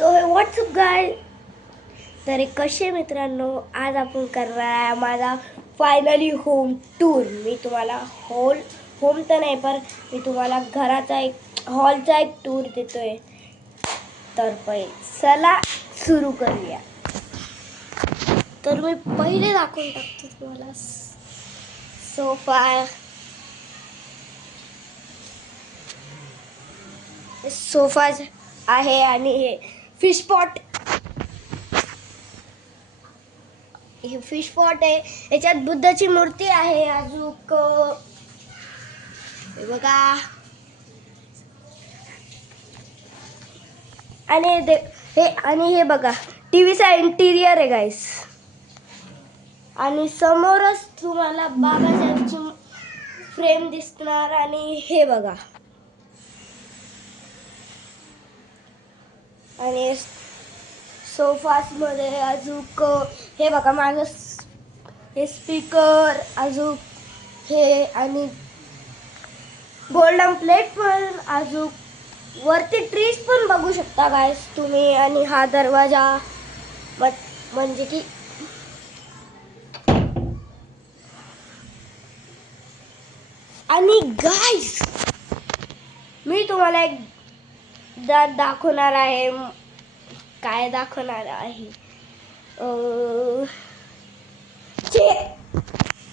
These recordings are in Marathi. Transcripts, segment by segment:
सो व्हॉट्सअप गाय. तर कसे मित्रांनो, आज आपण करणार आहे माझा फायनली होम टूर. मी तुम्हाला होम तर नाही, पण मी तुम्हाला घराचा एक हॉलचा एक टूर देतोय. तर पहिले चला सुरू करूया. तर मी पहिले दाखवून टाकतो तुम्हाला सोफा आहे आणि हे फिश पॉट. हे फिश पॉट आहे. याच्यात बुद्धाची मूर्ती आहे. अजून बघा, आणि हे बघा, टीव्हीचा इंटिरियर आहे गाईस. आणि समोरच तुम्हाला बाबासाहेबची फ्रेम दिसणार. आणि हे बघा, आणि सोफास मध्ये अजून हे बघा माझं हे स्पीकर, अजून हे आणि गोल्डन प्लेट पण, अजून वरती ट्रीज पण बघू शकता गाईस तुम्ही. आणि हा दरवाजा म्हणजे की आणि गाईस मी तुम्हाला एक दाखवणार आहे. काय दाखवणार आहे,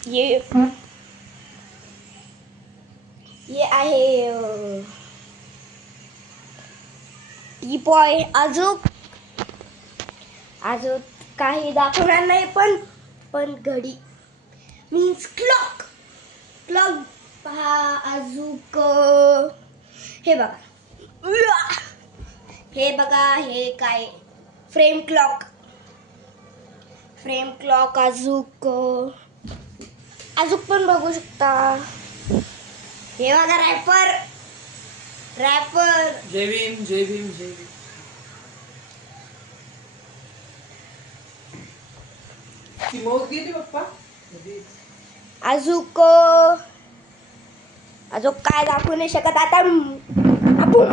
ये आहे टीपॉय. अजून काही दाखवणार नाही, पण घडी मीन्स क्लॉक पहा. अजून हे बघा, हे काय फ्रेम क्लॉक. अजून पण बघू शकता. हे बघा रॅपर. जय भीम जय भीम जय भीम. ती मौत गेली पप्पा. अजून काय दाखवू नाही शकत. आता आपण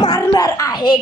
मारणार आहे.